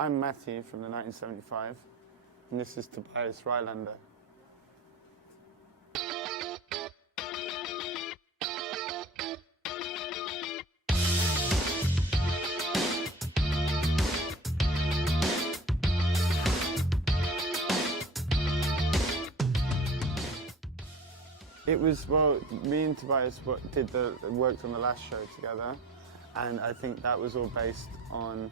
I'm Matthew from the 1975, and this is Tobias Rylander. It was, well, me and Tobias worked on the last show together, and I think that was all based on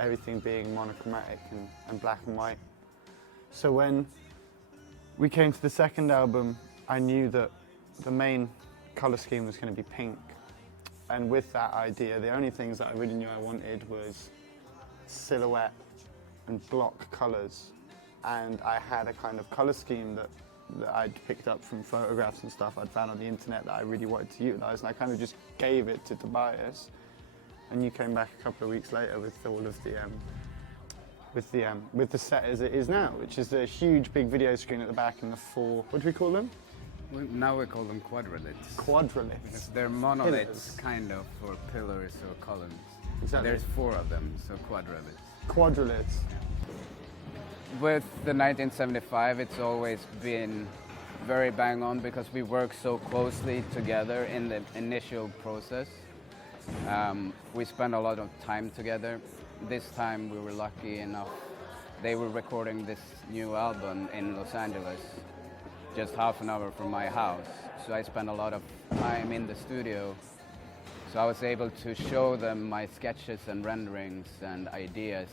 everything being monochromatic and black and white. So when we came to the second album, I knew that the main colour scheme was going to be pink. And with that idea, the only things that I really knew I wanted was silhouette and block colours. And I had a kind of colour scheme that I'd picked up from photographs and stuff I'd found on the internet that I really wanted to utilise, and I kind of just gave it to Tobias. And you came back a couple of weeks later with all of with the set as it is now, which is the huge big video screen at the back and the four, what do we call them? Now we call them quadraliths. Quadraliths. Because they're monoliths, kind of, or pillars or columns. Exactly. There's 4 of them, so quadraliths. Quadraliths. With the 1975, it's always been very bang on because we work so closely together in the initial process. We spend a lot of time together. This time we were lucky enough. They were recording this new album in Los Angeles, just half an hour from my house. So I spent a lot of time in the studio. So I was able to show them my sketches and renderings and ideas.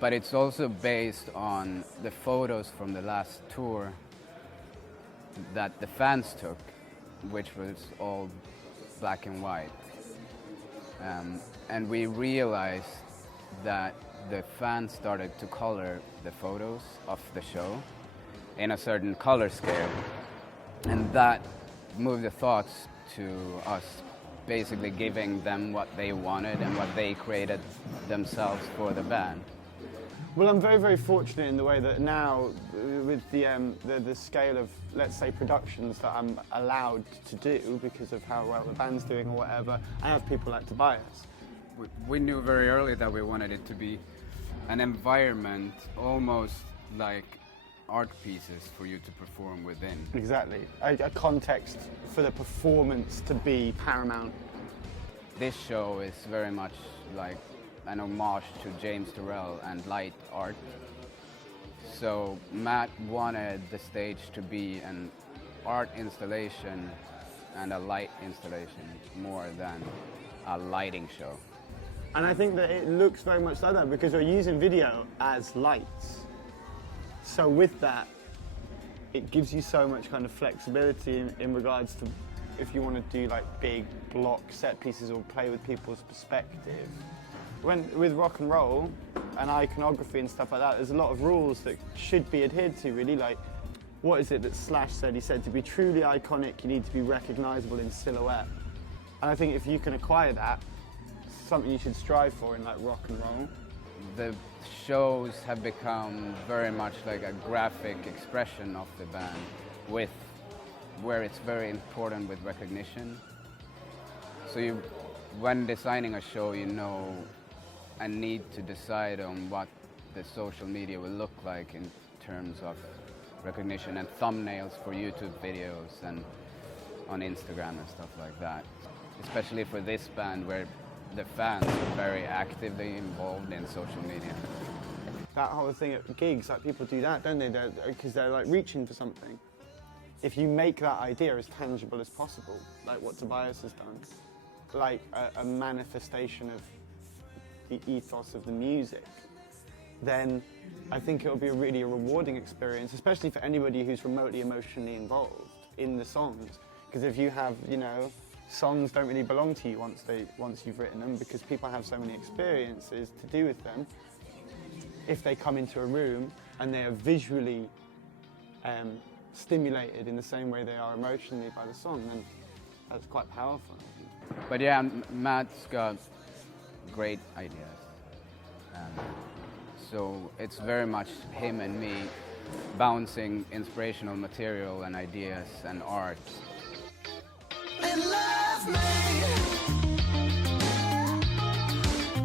But it's also based on the photos from the last tour that the fans took, which was all black and white. And we realized that the fans started to color the photos of the show in a certain color scale. And that moved the thoughts to us basically giving them what they wanted and what they created themselves for the band. Well, I'm very, very fortunate in the way that now, with the scale of, let's say, productions that I'm allowed to do because of how well the band's doing or whatever, I have people like Tobias. We knew very early that we wanted it to be an environment almost like art pieces for you to perform within. Exactly. A context for the performance to be paramount. This show is very much like an homage to James Turrell and light art. So Matt wanted the stage to be an art installation and a light installation more than a lighting show. And I think that it looks very much like that because we're using video as lights. So with that, it gives you so much kind of flexibility in regards to if you want to do like big block set pieces or play with people's perspective. With rock and roll and iconography and stuff like that, there's a lot of rules that should be adhered to, really. Like, what is it that Slash said? He said to be truly iconic, you need to be recognizable in silhouette. And I think if you can acquire that, it's something you should strive for in like rock and roll. The shows have become very much like a graphic expression of the band, where it's very important with recognition. So when designing a show, you know, and need to decide on what the social media will look like in terms of recognition and thumbnails for YouTube videos and on Instagram and stuff like that. Especially for this band where the fans are very actively involved in social media. That whole thing at gigs, like people do that, don't they? Because they're like reaching for something. If you make that idea as tangible as possible, like what Tobias has done, like a manifestation of the ethos of the music, then I think it'll be really a rewarding experience, especially for anybody who's remotely emotionally involved in the songs. Because if you have, you know, songs don't really belong to you once you've written them because people have so many experiences to do with them. If they come into a room and they are visually stimulated in the same way they are emotionally by the song, then that's quite powerful. But yeah, Matt's got great ideas. So it's very much him and me bouncing inspirational material and ideas and art. And love me.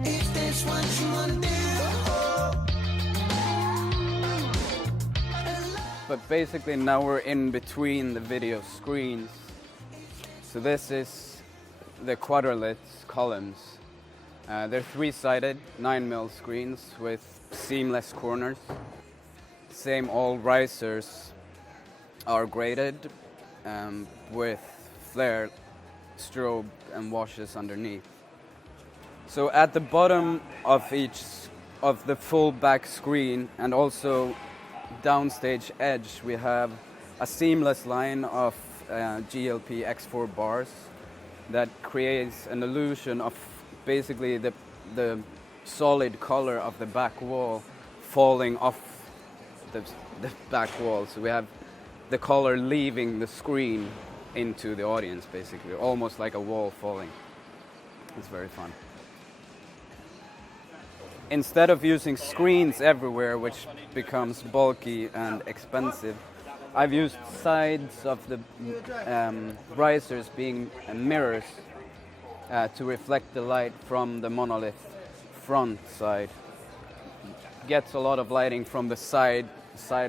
If that's what you want but basically now we're in between the video screens. So this is the quadralit columns. They're 3-sided 9mm screens with seamless corners. Same, all risers are graded with flare, strobe and washes underneath. So at the bottom of each of the full back screen and also downstage edge, we have a seamless line of GLP X4 bars that creates an illusion of basically the solid color of the back wall falling off the back wall. So we have the color leaving the screen into the audience, basically, almost like a wall falling. It's very fun. Instead of using screens everywhere, which becomes bulky and expensive, I've used sides of the risers being mirrors to reflect the light from the monolith front side. Gets a lot of lighting from the side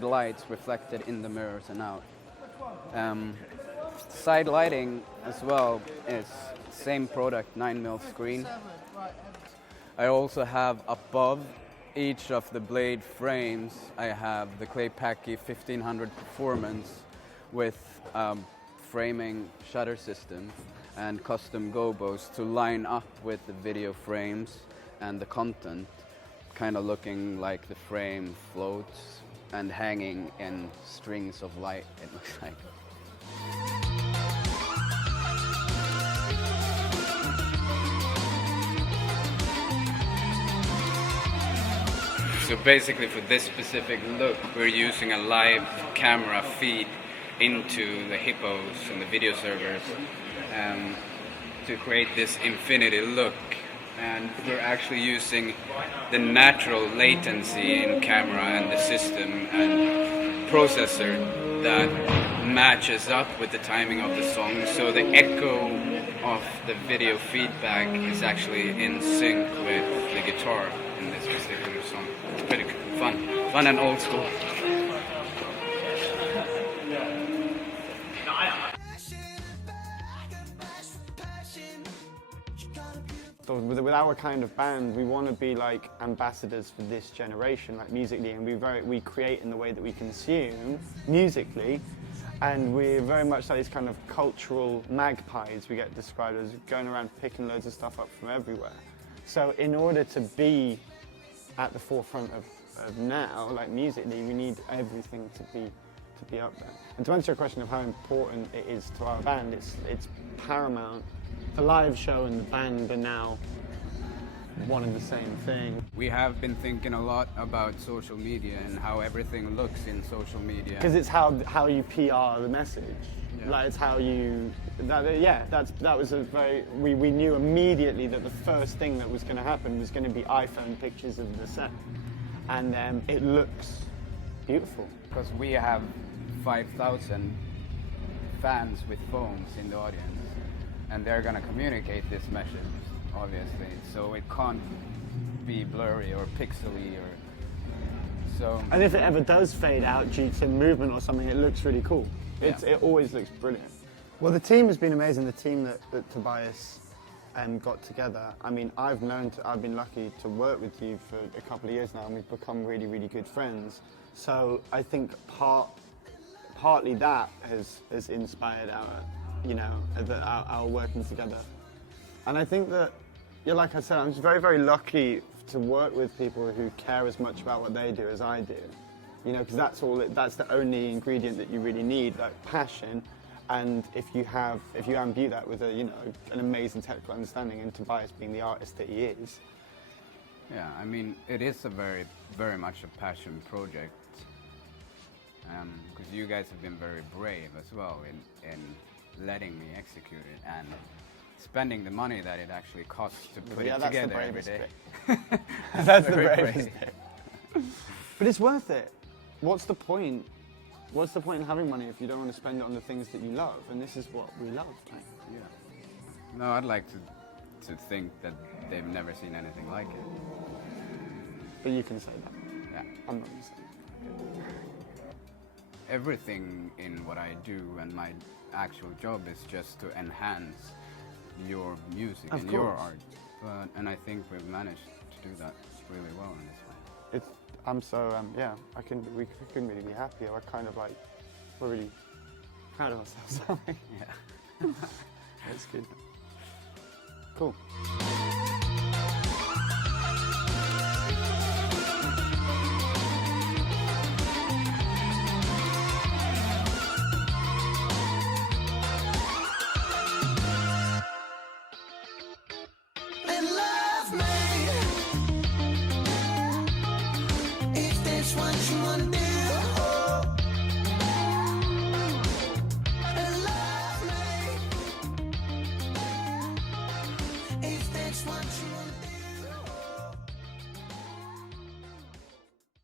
lights reflected in the mirrors and out. Side lighting as well is same product, 9mm screen. I also have above each of the blade frames, I have the Claypaky 1500 Performance with framing shutter system and custom gobos to line up with the video frames and the content, kind of looking like the frame floats and hanging in strings of light, it looks like. So basically for this specific look, we're using a live camera feed into the hippos and the video servers to create this infinity look. And we're actually using the natural latency in camera and the system and processor that matches up with the timing of the song. So the echo of the video feedback is actually in sync with the guitar in this particular song. It's pretty fun and old school. So with our kind of band, we want to be like ambassadors for this generation, like musically, and we create in the way that we consume musically, and we're very much like these kind of cultural magpies. We get described as going around picking loads of stuff up from everywhere. So in order to be at the forefront of now, like musically, we need everything to be up there. And to answer your question of how important it is to our band, it's paramount. The live show and the band are now one and the same thing. We have been thinking a lot about social media and how everything looks in social media. Because it's how you PR the message. Yeah. Like it's how you. That was a very. We knew immediately that the first thing that was going to happen was going to be iPhone pictures of the set, and it looks beautiful. Because we have 5,000 fans with phones in the audience. And they're going to communicate this message, obviously. So it can't be blurry or pixely or so. And if it ever does fade out due to movement or something, it looks really cool. It always looks brilliant. Well, the team has been amazing. The team that Tobias got together. I mean, I've been lucky to work with you for a couple of years now, and we've become really, really good friends. So I think partly that has inspired our working together. And I think that, like I said, I'm just very, very lucky to work with people who care as much about what they do as I do. Because that's the only ingredient that you really need, like passion. And if you imbue that with an amazing technical understanding, and Tobias being the artist that he is. Yeah, I mean, it is a very, very much a passion project. Because you guys have been very brave as well in letting me execute it and spending the money that it actually costs to put it together every day. That's the bravest bit. But it's worth it. What's the point? What's the point in having money if you don't want to spend it on the things that you love? And this is what we love. Yeah. No, I'd like to think that they've never seen anything like it. But you can say that. Yeah. I'm not going to say that. everything in what I do and my actual job is just to enhance your music Of and your course. art. And I think we've managed to do that really well in this way. I'm so yeah. We couldn't really be happier. We're really proud of ourselves. Aren't we? Yeah. That's good. Cool. And love me if that's what you wanna do. And love me if that's what you wanna